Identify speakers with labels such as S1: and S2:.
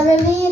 S1: family